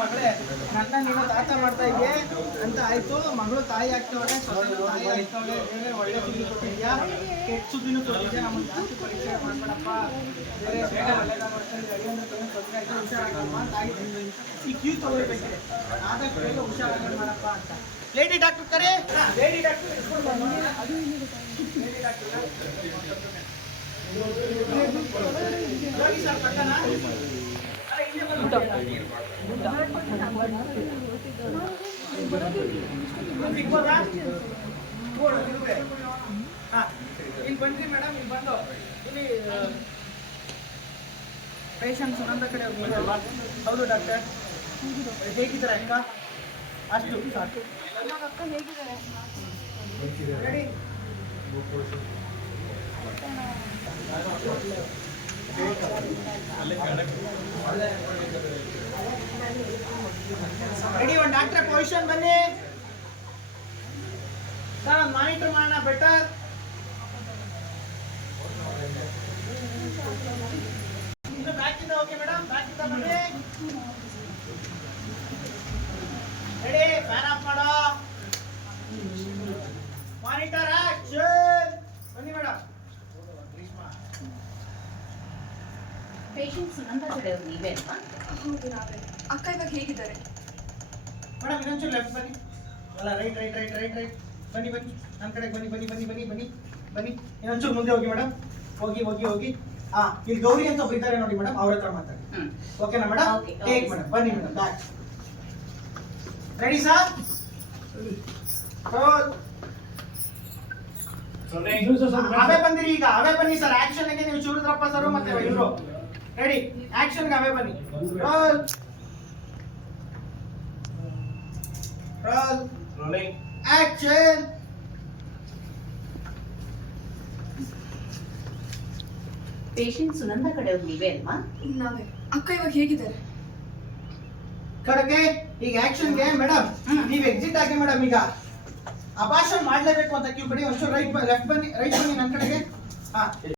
ಮಗಳೇ ನನ್ನ ನೀನು ತಾತ ಮಾಡ್ತಾ ಇದೆಯೇ ಅಂತ ಆಯ್ತು. ಮಗಳು ತಾಯಿ ಆಗ್ತಾವಳೆ, ಸೊಸೆನೂ ತಾಯಿ ಆಗ್ತಾವಳೆ. ಬೇರೆ ಒಳ್ಳೆ ಸುದ್ದಿ ಕೊಟ್ಟಿದ್ಯಾ, ಕೆಟ್ಟ ಸುದ್ದಿನೂ ಕೊಟ್ಟಿದ್ಯಾ. ನಮಗೆ ಜಾಸ್ತಿ ಪರೀಕ್ಷೆ ಮಾಡ್ಬೇಡಪ್ಪ. ಬೇರೆ ಒಳ್ಳೆದ ಮಾಡ್ಕೊಂಡು ಅಡಿಯಂದ್ರೆ ತೊಂದರೆ ಆಯ್ತು, ಹುಷಾರಾಗಮ್ಮ ಅಂತ ಆಯ್ತು. ಈ ಕ್ಯೂ ತಗೋಬೇಕಿದೆ, ಆದಷ್ಟು ಬೇಗ ಹುಷಾರಾಗಿ ಮಾಡಪ್ಪ ಅಂತ. ಲೇಡಿ ಡಾಕ್ಟರ್ ಕರೆ, lady doctor lady doctor Yogi sir ಪಕ್ಕನಾ ಇಲ್ಲಿ ಬನ್ರಿ ಮೇಡಮ್. ಇಲ್ಲಿ ಬಂದು ಇಲ್ಲಿ ಪೇಷಂಟ್ ಸುನಂದ ಕಡೆ ಹೋಗಿದ್ದಲ್ವಾ? ಹೌದು ಡಾಕ್ಟರ್. ಹೇಗಿದ್ದಾರೆ ಅಕ್ಕ? ಅಷ್ಟು ಸಾಕು. ರೆಡಿ? ರೆಡಿ? ಒಂದು ಡಾಕ್ಟರ್ ಪೊಸಿಷನ್ ಬನ್ನಿ ಸರ್. ಒಂದು ಮಾನಿಟರ್ ಮಾಡೋಣ ಬೆಟರ್. ಇನ್ನು ಬ್ಯಾಕ್ ಇಂದ ಓಕೆ ಮೇಡಮ್, ಬ್ಯಾಕ್ ಇಂದ ಬನ್ನಿ. ರೆಡಿ? ಫ್ಯಾನ್ ಆಫ್ ಮಾಡೋ. Monitor action. ಬನ್ನಿ ಮೇಡಮ್. ಪೇಷಂಟ್ ಸುನಂದ ಕಡೆ ನೀವೇ ಅಲ್ವಾ? ಹೌದು ನಾವೇ. ಅಕ್ಕ ಇವಾಗ ಹೇಗಿದ್ದಾರೆ? ಮೇಡಮ್ ಇನ್ನೊಂಚೂರು ಲೆಫ್ಟ್ ಬನ್ನಿ. ಅಲ್ಲ right right right right right ಬನ್ನಿ ಬನ್ನಿ ನನ್ನ ಕಡೆಗೆ ಬನ್ನಿ ಬನ್ನಿ ಬನ್ನಿ ಬನ್ನಿ ಬನ್ನಿ ಬನ್ನಿ. ಇನ್ನೊಂಚೂರು ಮುಂದೆ ಹೋಗಿ ಮೇಡಮ್. ಹೋಗಿ ಹೋಗಿ ಹೋಗಿ. ಇಲ್ಲಿ ಗೌರಿ ಅಂತ ಒಬ್ರು ಇದ್ದಾರೆ ನೋಡಿ ಮೇಡಮ್, ಅವ್ರ ಹತ್ರ ಮಾತಾಡಿ. ಓಕೆನಾ ಮೇಡಮ್? Take madam. ಬನ್ನಿ ಮೇಡಮ್ ಬ್ಯಾಕ್. Ready sir? ಅವೇ ಬಂದಿರಿ ಈಗ, ಅವೇ ಬನ್ನಿ ಸರ್. ಆಕ್ಷನ್ ಗೆ ನೀವು ಶಿವರುದ್ರಪ್ಪ ಸರ್ ಮತ್ತೆ ಇವರು. ರೆಡಿ? ಆಕ್ಷನ್ ಗೆ ಅವೇ ಬನ್ನಿ. Roll roll rolling action. Patient Sunanda ಕಡೆ ನೀವೇ ಅಲ್ವಾ? ನಾವೇ. ಅಕ್ಕ ಇವಾಗ ಹೇಗಿದ್ದಾರೆ? ಕಡೆಗೆ ಈಗ ಆಕ್ಷನ್ ಗೆ ಮೇಡಮ್ ನೀವು ಎಕ್ಸಿಟ್ ಆಗಿ ಮೇಡಮ್. ಈಗ ಅಭಾಷಣ ಮಾಡ್ಲೇಬೇಕು ಅಂತ ಕ್ಯೂ ಬಿಡಿ. ಒಂಚೂರು ರೈಟ್ ಲೆಫ್ಟ್ ಬನ್ನಿ, ರೈಟ್ ಬನ್ನಿ ನನ್ನ ಕಡೆಗೆ.